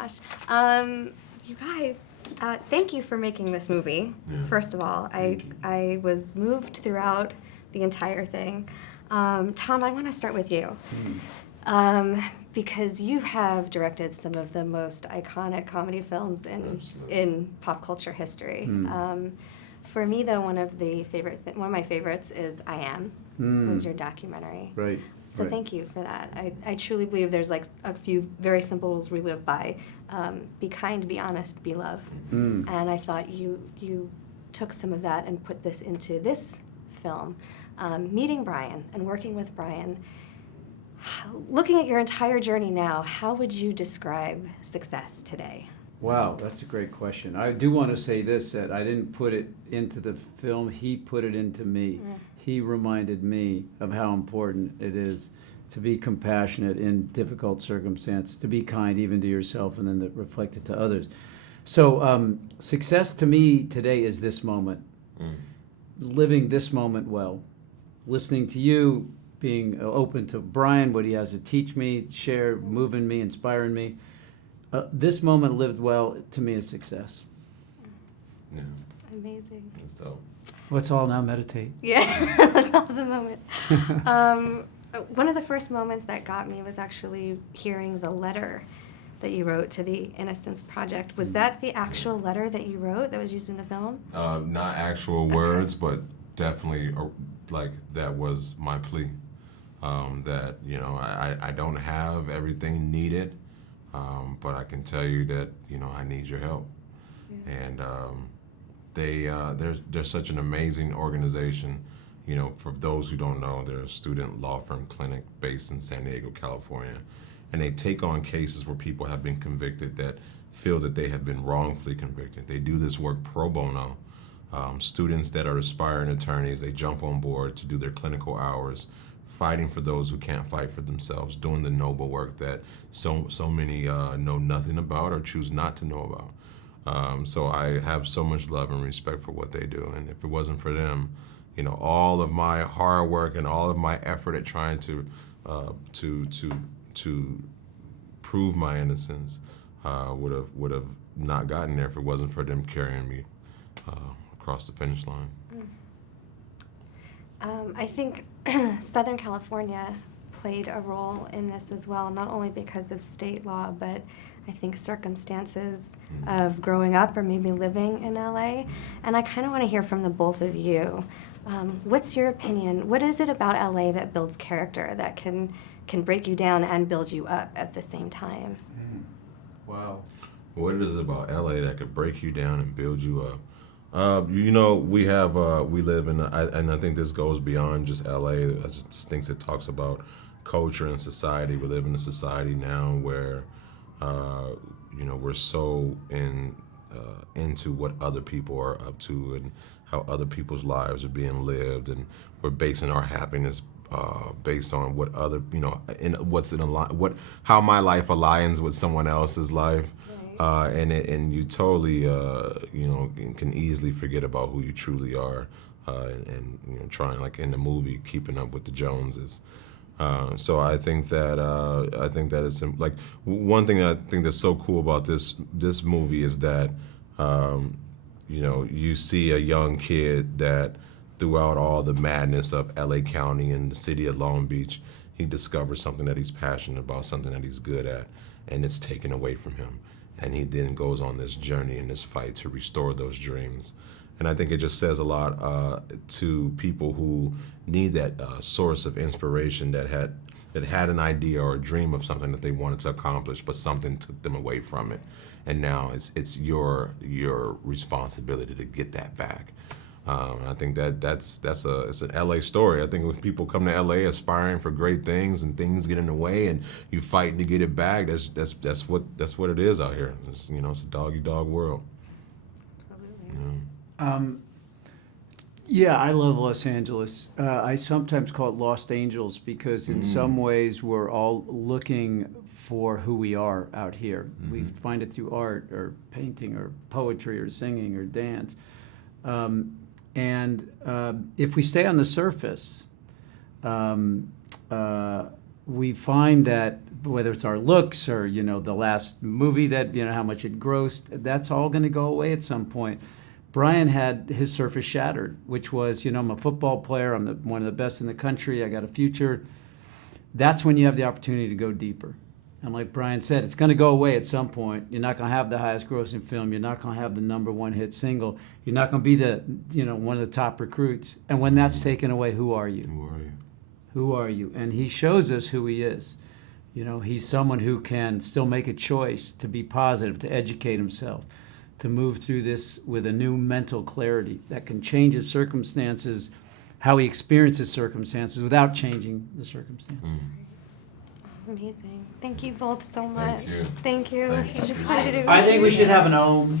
gosh. You guys, thank you for making this movie, first of all. I was moved throughout the entire thing. Tom, I want to start with you. Because you have directed some of the most iconic comedy films in pop culture history. For me, though, one of my favorites is I Am, was your documentary. Right. So thank you for that. I truly believe there's like a few very simple rules we live by. Be kind, be honest, be love. And I thought you took some of that and put this into this film. Meeting Brian and working with Brian, looking at your entire journey now, how would you describe success today? Wow, that's a great question. I do want to say this, that I didn't put it into the film, he put it into me. He reminded me of how important it is to be compassionate in difficult circumstances, to be kind even to yourself and then to reflect it to others. So success to me today is this moment, living this moment well, listening to you, being open to Brian, what he has to teach me, share, moving me, inspiring me. This moment lived well, to me, is success. Yeah. Amazing. That's dope. Let's all now meditate. Yeah, that's all the moment. One of the first moments that got me was actually hearing the letter that you wrote to the Innocence Project. Was that the actual letter that you wrote that was used in the film? Not actual words, but definitely like that was my plea. That, you know, I don't have everything needed, but I can tell you that, you know, I need your help. Yeah. And they're such an amazing organization. You know, for those who don't know, they're a student law firm clinic based in San Diego, California. And they take on cases where people have been convicted that feel that they have been wrongfully convicted. They do this work pro bono. Students that are aspiring attorneys, they jump on board to do their clinical hours, fighting for those who can't fight for themselves, doing the noble work that so many know nothing about or choose not to know about. So I have so much love and respect for what they do, and if it wasn't for them, you know, all of my hard work and all of my effort at trying to prove my innocence would have not gotten there if it wasn't for them carrying me across the finish line. I think Southern California played a role in this as well, not only because of state law, but I think circumstances of growing up or maybe living in LA. And I kind of want to hear from the both of you. What's your opinion? What is it about LA that builds character, that can break you down and build you up at the same time? Wow. What is it about LA that could break you down and build you up? You know, we live in, and I think this goes beyond just LA. I just think it talks about culture and society. We live in a society now where, you know, we're so into what other people are up to and how other people's lives are being lived, and we're basing our happiness based on what other, you know, how my life aligns with someone else's life. And you totally, you know, can easily forget about who you truly are, and you know, trying, like in the movie, keeping up with the Joneses. So I think that it's like one thing that I think that's so cool about this movie is that, you know, you see a young kid that throughout all the madness of LA County and the city of Long Beach, he discovers something that he's passionate about, something that he's good at, and it's taken away from him. And he then goes on this journey and this fight to restore those dreams. And I think it just says a lot to people who need that source of inspiration, that had an idea or a dream of something that they wanted to accomplish, but something took them away from it. And now it's your responsibility to get that back. I think it's an LA story. I think when people come to LA aspiring for great things and things get in the way and you fighting to get it back, that's what it is out here. It's, you know, it's a dog-eat-dog world. Absolutely. Yeah. Yeah, I love Los Angeles. I sometimes call it Lost Angels because in some ways we're all looking for who we are out here. We find it through art or painting or poetry or singing or dance. And if we stay on the surface, we find that whether it's our looks or, the last movie that, how much it grossed, that's all going to go away at some point. Brian had his surface shattered, which was, I'm a football player. I'm one of the best in the country. I got a future. That's when you have the opportunity to go deeper. And like Brian said, it's going to go away at some point. You're not going to have the highest grossing film. You're not going to have the #1 hit single. You're not going to be the, one of the top recruits. And when that's taken away, who are you? Who are you? Who are you? And he shows us who he is. He's someone who can still make a choice to be positive, to educate himself, to move through this with a new mental clarity that can change his circumstances, how he experiences circumstances without changing the circumstances. Amazing. Thank you both so Thank much. you. Thank you. Thank It's such a you. pleasure to meet you. I think we should have an OM.